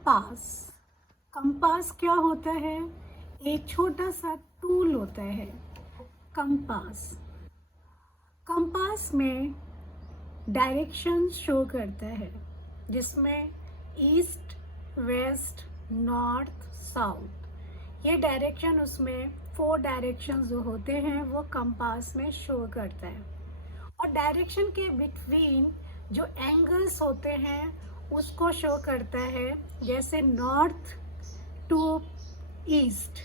Compass. Compass क्या होता है? एक छोटा सा टूल होता है कंपास। कंपास में डायरेक्शन शो करता है जिसमें ईस्ट, वेस्ट, नॉर्थ, साउथ, ये डायरेक्शन, उसमें 4 डायरेक्शन जो होते हैं वो कंपास में शो करता है। और डायरेक्शन के बिटवीन जो एंगल्स होते हैं उसको शो करता है, जैसे नॉर्थ टू ईस्ट,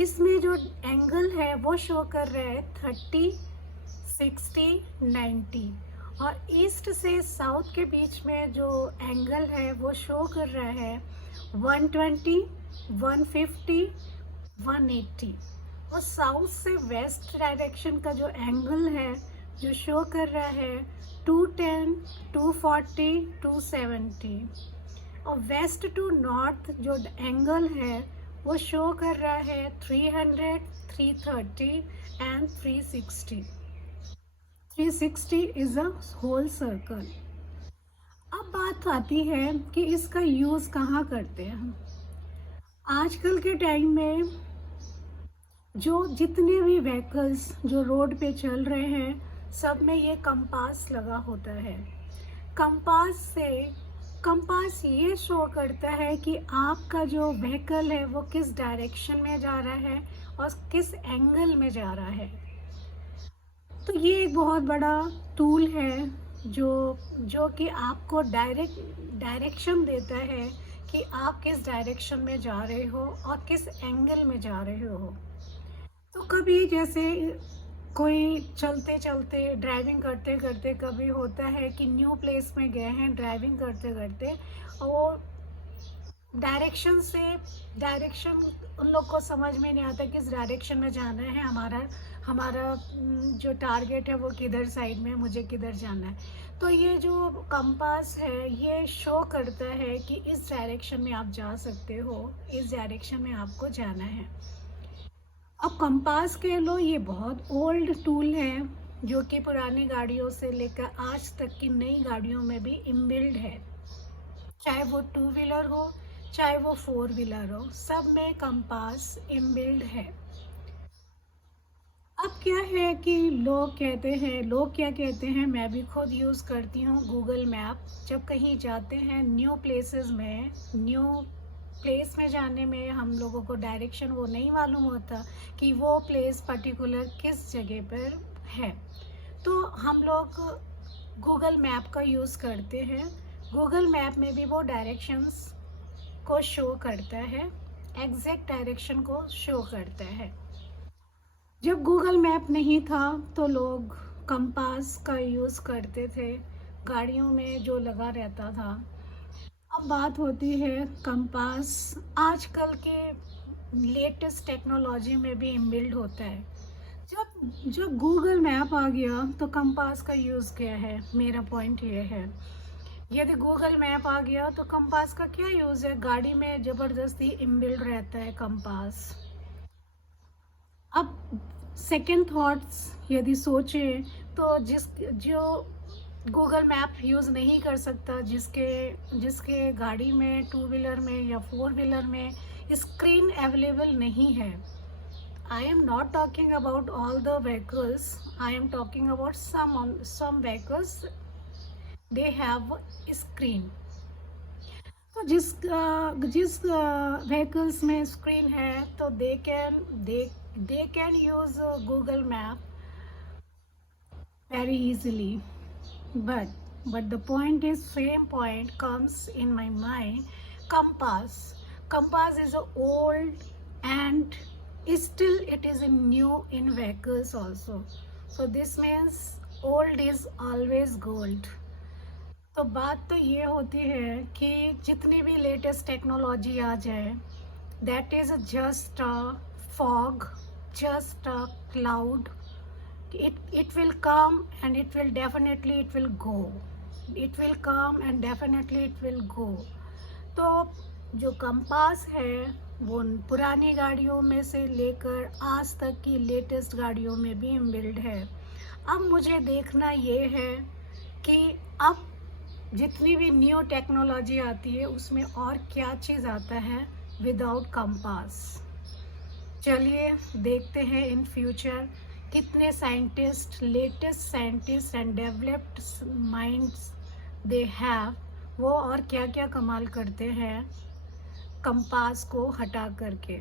इसमें जो एंगल है वो शो कर रहा है 30, 60, 90। और ईस्ट से साउथ के बीच में जो एंगल है वो शो कर रहा है 120, 150, 180। और साउथ से वेस्ट डायरेक्शन का जो एंगल है जो शो कर रहा है 210, 240, 270। और वेस्ट टू नॉर्थ जो एंगल है वो शो कर रहा है 300, 330 and 360। 360 is a whole circle. अब बात आती है कि इसका यूज़ कहाँ करते हैं हम। आजकल के टाइम में जो जितने भी व्हीकल्स जो रोड पे चल रहे हैं सब में ये कंपास लगा होता है। कंपास ये शो करता है कि आपका जो व्हीकल है वो किस डायरेक्शन में जा रहा है और किस एंगल में जा रहा है। तो ये एक बहुत बड़ा टूल है जो कि आपको डायरेक्शन देता है कि आप किस डायरेक्शन में जा रहे हो और किस एंगल में जा रहे हो। तो कभी जैसे कोई चलते चलते ड्राइविंग करते करते कभी होता है कि न्यू प्लेस में गए हैं ड्राइविंग करते करते, और डायरेक्शन उन लोग को समझ में नहीं आता किस डायरेक्शन में जाना है, हमारा जो टारगेट है वो किधर साइड में, मुझे किधर जाना है। तो ये जो कंपास है ये शो करता है कि इस डायरेक्शन में आप जा सकते हो, इस डायरेक्शन में आपको जाना है। अब कंपास कह लो, ये बहुत ओल्ड टूल है जो कि पुरानी गाड़ियों से लेकर आज तक की नई गाड़ियों में भी इनबिल्ड है। चाहे वो 2 व्हीलर हो चाहे वो 4 व्हीलर हो, सब में कंपास इनबिल्ड है। अब क्या है कि लोग क्या कहते हैं, मैं भी खुद यूज़ करती हूँ गूगल मैप। जब कहीं जाते हैं न्यू प्लेस में जाने में हम लोगों को डायरेक्शन वो नहीं मालूम होता कि वो प्लेस पर्टिकुलर किस जगह पर है, तो हम लोग गूगल मैप का यूज़ करते हैं। गूगल मैप में भी वो डायरेक्शंस को शो करता है, एग्जैक्ट डायरेक्शन को शो करता है। जब गूगल मैप नहीं था तो लोग कंपास का यूज़ करते थे, गाड़ियों में जो लगा रहता था। अब बात होती है कंपास आजकल के लेटेस्ट टेक्नोलॉजी में भी इनबिल्ड होता है। जब गूगल मैप आ गया तो कंपास का यूज़ क्या है, मेरा पॉइंट ये है। यदि गूगल मैप आ गया तो कंपास का क्या यूज़ है, गाड़ी में ज़बरदस्ती इनबिल्ड रहता है कंपास। अब सेकंड थॉट्स यदि सोचें तो जो गूगल मैप यूज़ नहीं कर सकता, जिसके गाड़ी में 2 व्हीलर में या 4 व्हीलर में स्क्रीन अवेलेबल नहीं है। I am not talking about all the vehicles, I am talking about some vehicles they have screen. तो जिस व्हीकल्स में स्क्रीन है तो they can use Google map very easily, but the point is, same point comes in my mind. Compass is a old and still it is in new in vehicles also, so this means old is always gold. तो बात तो ये होती है कि जितनी भी latest technology आ जाए, that is just a fog, just a cloud. It will come and it will definitely it will go, it will come and definitely it will go. तो जो कंपास है वो पुरानी गाड़ियों में से लेकर आज तक की लेटेस्ट गाड़ियों में भी इनबिल्ड है। अब मुझे देखना ये है कि अब जितनी भी न्यू टेक्नोलॉजी आती है उसमें और क्या चीज़ आता है विदाउट कंपास। चलिए देखते हैं इन फ्यूचर कितने scientist, latest scientist and developed minds they have, वो और क्या क्या कमाल करते हैं कंपास को हटा करके।